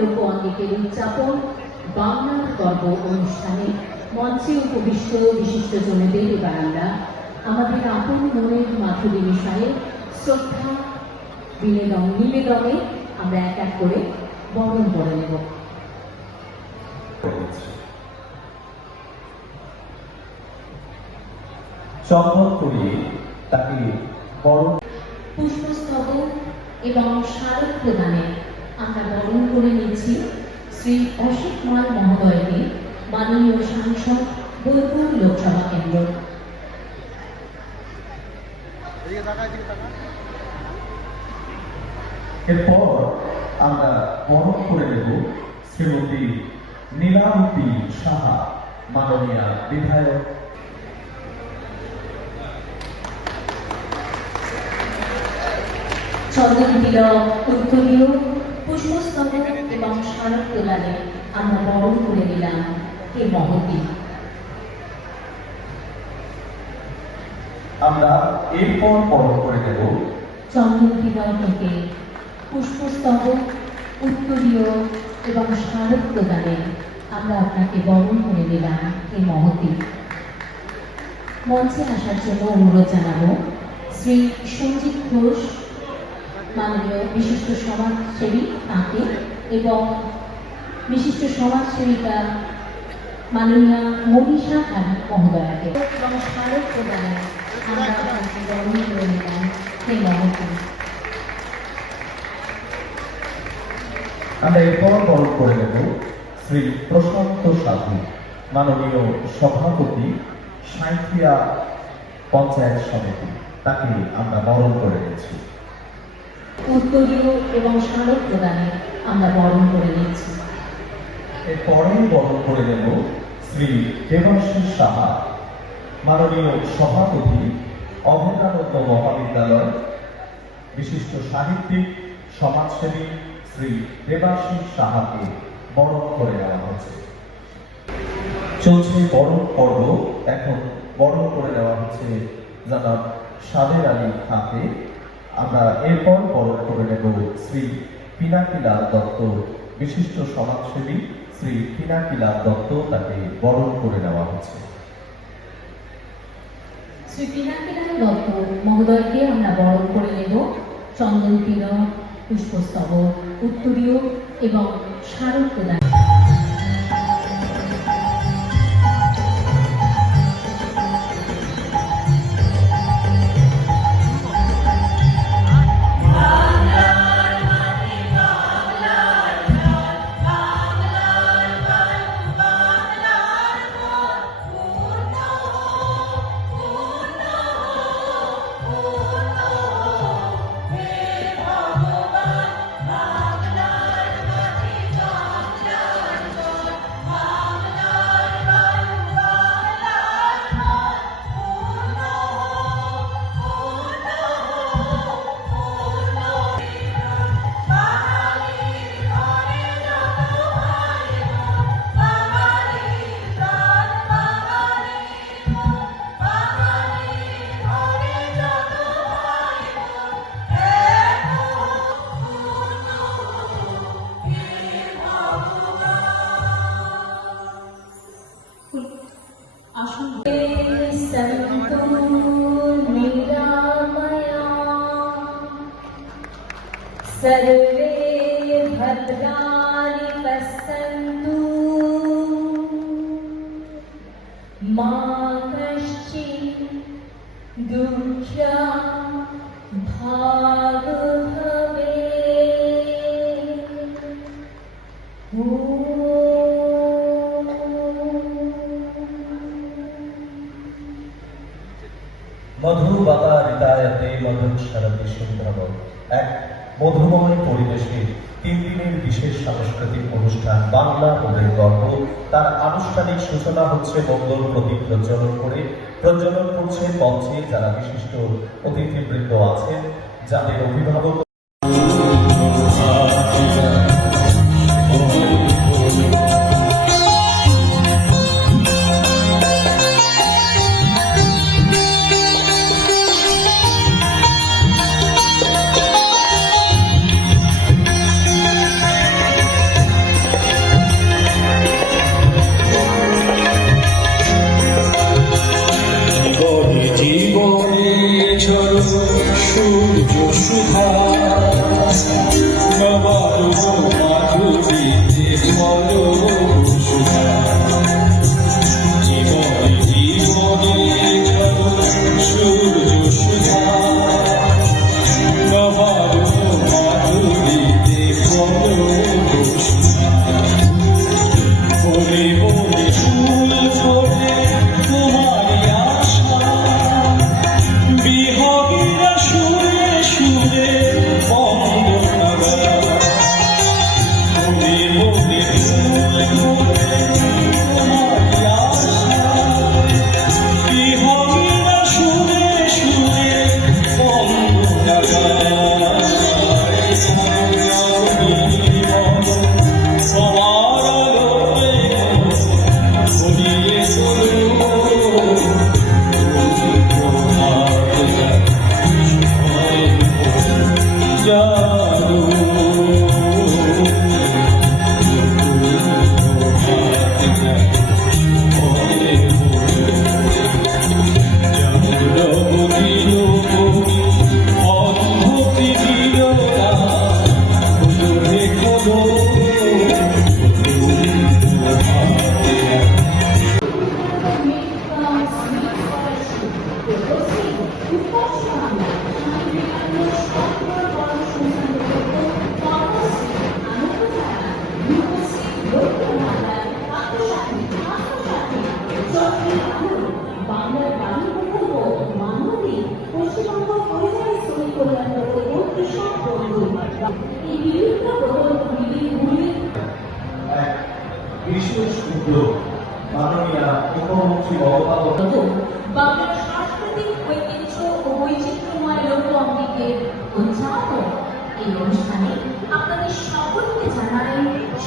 লোক অঙ্গিকের উদযাপন বাংলার গর্ব অনুষ্ঠানে মঞ্চে উপবিষ্ট বিশিষ্ট জনেদের এবার আমরা আমাদের আপন মনের মাধুরী বিষয়ে শ্রদ্ধা বিনোদন নিবেদনে আমরা এক এক করে বরণ করে নেব। করিয়ে তাকে পুষ্পস্তবক এবং স্মারক প্রদানে আমরা বরণ করে নিচ্ছি শ্রী অশোক মাল মহোদয়কে মাননীয় সাংসদ বোলপুর লোকসভা কেন্দ্র। এরপর আমরা বরণ করে নেব শ্রীমতী নীলাবতী সাহা মাননীয় বিধায়ক। চন্দন উত্তরীয় পুষ্পস্তবক এবং স্মারক প্রদানে আমরা বরণ করে নিলাম এ মহতি। আমরা এরপর বরণ করে নেব চন্দন থেকে পুষ্পস্তবক উত্তরীয় এবং স্মারক প্রদানে আমরা আপনাকে বরণ করে নিলাম এই মহতি। মঞ্চে আসার জন্য অনুরোধ জানাব শ্রী সঞ্জিত ঘোষ মাননীয় বিশিষ্ট সমাজসেবী তাঁকে এবং বিশিষ্ট সমাজসেবিকা মাননীয় মনীষা খান মহোদয়াকে। আমরা আমরা এরপর বরণ করে নেব শ্রী প্রশান্ত সাধু, মাননীয় সভাপতি সাঁথিয়া পঞ্চায়েত সমিতি। তাকে আমরা বরণ করে নিচ্ছি। উত্তরীয় এবং স্মারক প্রদানে আমরা বরণ করে নিচ্ছি। এরপরে বরণ করে নেব শ্রী দেবাশিস সাহা, মাননীয় সভাপতি অভেদানন্দ মহাবিদ্যালয়, বিশিষ্ট সাহিত্যিক, সমাজসেবী শ্রী দেবাশিস সাহাকে বরণ করে নেওয়া হচ্ছে চলছে বরণ পর্ব, এখন বরণ করে নেওয়া হচ্ছে জনাব সাদের আলী খাঁকে। আমরা এরপর বরণ করে নেব শ্রী পিনাকিলাল দত্ত। বিশিষ্ট সমাজসেবী শ্রী পিনাকিলাল দত্ত তাকে বরণ করে নেওয়া হচ্ছে শ্রী পিনাকিলাল দত্ত মহোদয়কে আমরা বরণ করে নেব। চন্দন উত্তরীয় এবং স্মারক প্রদান। सर्वे भद्राणि पश्यन्तु। मा कश्चित् दुष्या भागभवे मधुबता रितायते मधुक्षरति शुभ्रभवति মধুময় পরিবেশে তিন দিনের বিশেষ সাংস্কৃতিক অনুষ্ঠান বাংলা ওদের গর্ব তার আনুষ্ঠানিক সূচনা হচ্ছে মঙ্গল প্রদীপ প্রজ্বলন করে। প্রজ্বলন করছে মঞ্চে যারা বিশিষ্ট অতিথিবৃন্দ আছেন, যাদের অভিভাবক বিশেষ উদ্যোগ মাননীয় মুখ্যমন্ত্রী বাংলার সাংস্কৃতিক দিবসের উদযাপন এই অনুষ্ঠানে আপনাদের সকলকে জানাই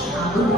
স্বাগত।